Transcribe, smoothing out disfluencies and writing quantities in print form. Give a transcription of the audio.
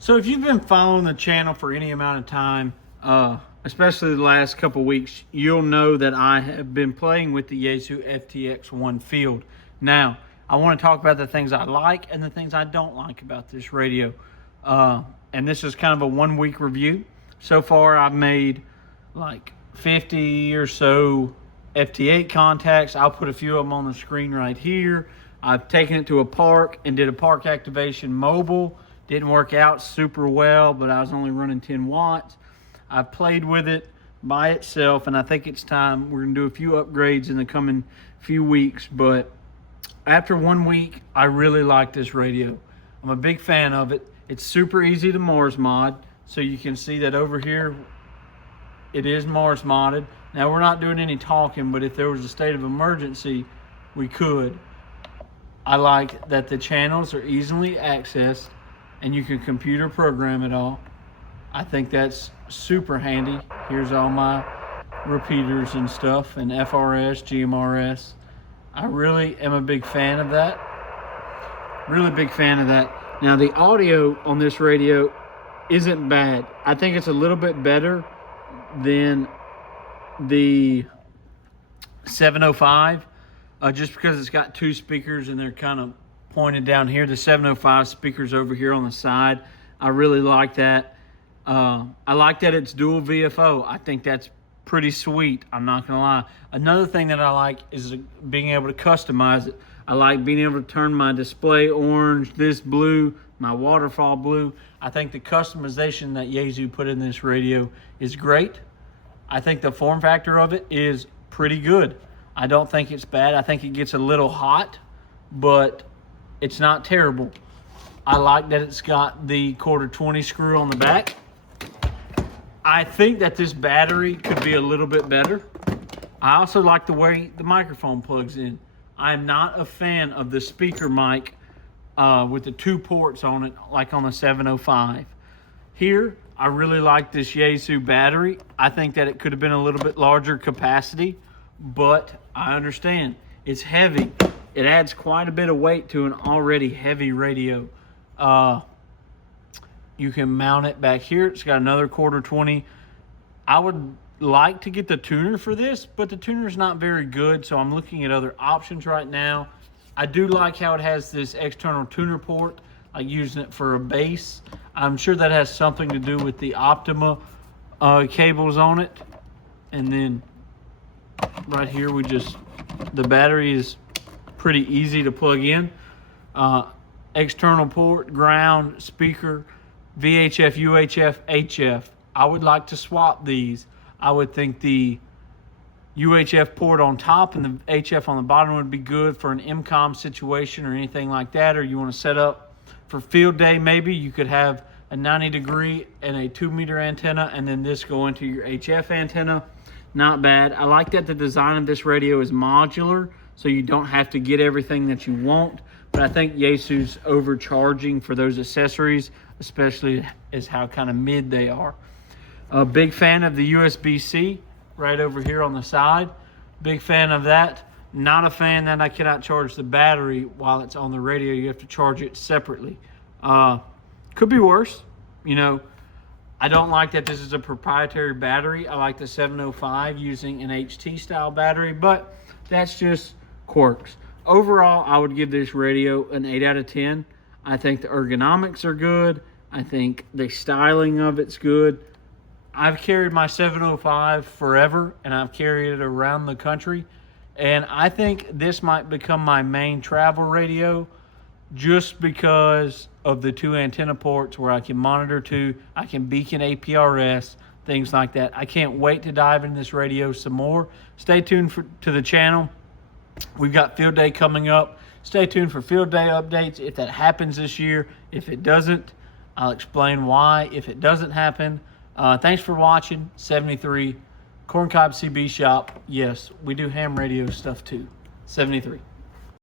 So if you've been following the channel for any amount of time, especially the last couple weeks, you'll know that I have been playing with the Yaesu FTX1 Field. Now, I want to talk about the things I like and the things I don't like about this radio. And this is kind of a 1 week review. So far, I've made like 50 or so FT8 contacts. I'll put a few of them on the screen right here. I've taken it to a park and did a park activation mobile. Didn't work out super well, but I was only running 10 watts. I've played with it by itself, and I think it's time. We're going to do a few upgrades in the coming few weeks, but after 1 week, I really like this radio. I'm a big fan of it. It's super easy to Mars mod, so you can see that over here, it is Mars modded. Now, we're not doing any talking, but if there was a state of emergency, we could. I like that the channels are easily accessed and you can computer program it all. I think that's super handy. Here's all my repeaters and stuff, and FRS, GMRS. I really am a big fan of that. Really big fan of that. Now, the audio on this radio isn't bad. I think it's a little bit better than the 705. Just because it's got two speakers and they're kind of pointed down here. The 705 speakers over here on the side. I really like that. I like that it's dual VFO. I think that's pretty sweet. I'm not going to lie. Another thing that I like is being able to customize it. I like being able to turn my display orange, this blue, my waterfall blue. I think the customization that Yaesu put in this radio is great. I think the form factor of it is pretty good. I don't think it's bad. I think it gets a little hot, but it's not terrible. I like that it's got the 1/4-20 screw on the back. I think that this battery could be a little bit better. I also like the way the microphone plugs in. I'm not a fan of the speaker mic with the two ports on it, like on the 705. Here, I really like this Yaesu battery. I think that it could have been a little bit larger capacity, but I understand it's heavy. It adds quite a bit of weight to an already heavy radio. You can mount it back here. It's got another 1/4-20. I would like to get the tuner for this, but the tuner's not very good, so I'm looking at other options right now. I do like how it has this external tuner port, like using it for a bass. I'm sure that has something to do with the Optima cables on it. And then right here, the battery is pretty easy to plug in. External port, ground, speaker, VHF, UHF, HF. I would like to swap these. I would think the UHF port on top and the HF on the bottom would be good for an MCOM situation or anything like that, or you want to set up for field day. Maybe you could have a 90-degree and a 2-meter antenna, and then this go into your HF antenna. Not bad. I like that the design of this radio is modular, so you don't have to get everything that you want. But I think Yaesu's overcharging for those accessories, especially as how kind of mid they are. A big fan of the USB-C right over here on the side. Big fan of that. Not a fan that I cannot charge the battery while it's on the radio. You have to charge it separately. Could be worse. You know, I don't like that this is a proprietary battery. I like the 705 using an HT style battery, but that's just quirks. Overall, I would give this radio an 8 out of 10. I think the ergonomics are good. I think the styling of it's good. I've carried my 705 forever, and I've carried it around the country. And I think this might become my main travel radio just because of the two antenna ports where I can monitor to, I can beacon APRS, things like that. I can't wait to dive into this radio some more. Stay tuned to the channel. We've got field day coming up. Stay tuned for field day updates if that happens this year. If it doesn't, I'll explain why if it doesn't happen. Thanks for watching. 73 Corncob CB Shop. Yes, we do ham radio stuff too. 73.